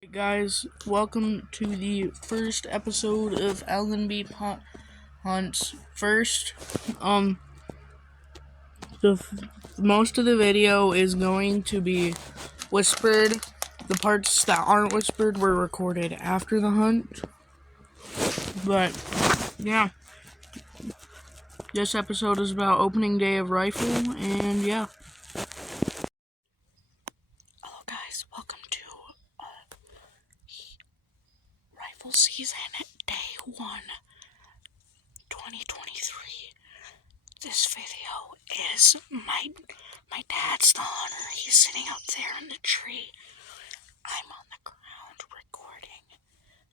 Hey guys, welcome to the first episode of Allenby Hunt's first. The most of the video is going to be whispered. The parts that aren't whispered were recorded after the hunt. But yeah, this episode is about opening day of rifle, and yeah. Hello guys, welcome to rifle season day 1, 2023. This video is my dad's the hunter. He's sitting up there in the tree. I'm on the ground recording.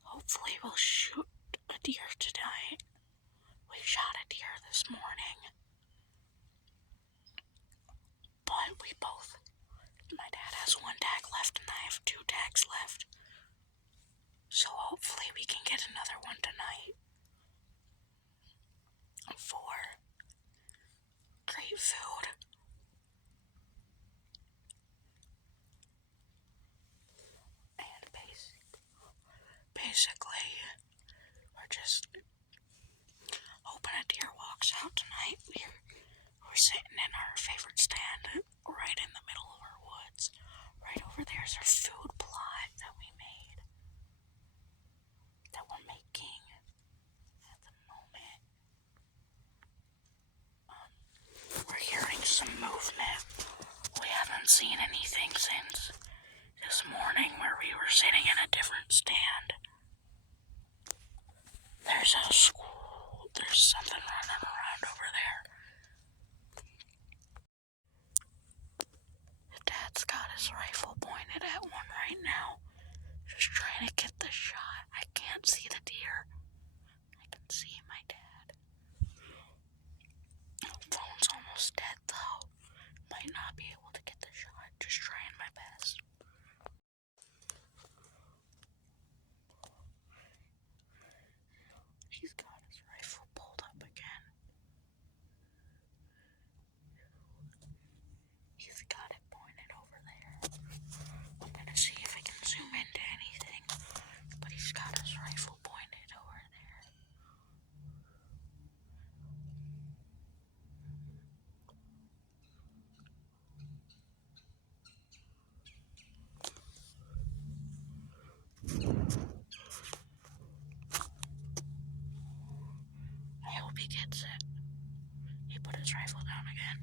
Hopefully we'll shoot a deer tonight. We shot a deer this morning. But my dad has 1 tag left and I have 2 tags left. So hopefully we can get another one tonight. For great food. And basically, we're just hoping a deer walks out tonight. We're sitting in our favorite stand right in the middle of our woods. Right over there's our food plot that we made. That we're making at the moment. We're hearing some movement. We haven't seen anything since this morning where we were sitting in a different stand. There's something running around over there. Dad's got his rifle pointed at one right now. Just trying to get the shot. I can't see the deer. I can see my dad. Phone's almost dead though. Might not be able to get the shot. Just trying my best. He's got his rifle pulled up again. He's got it pointed over there. I'm gonna see if I can zoom into anything. But he's got his rifle pointed over there. I hope he gets it. He put his rifle down again.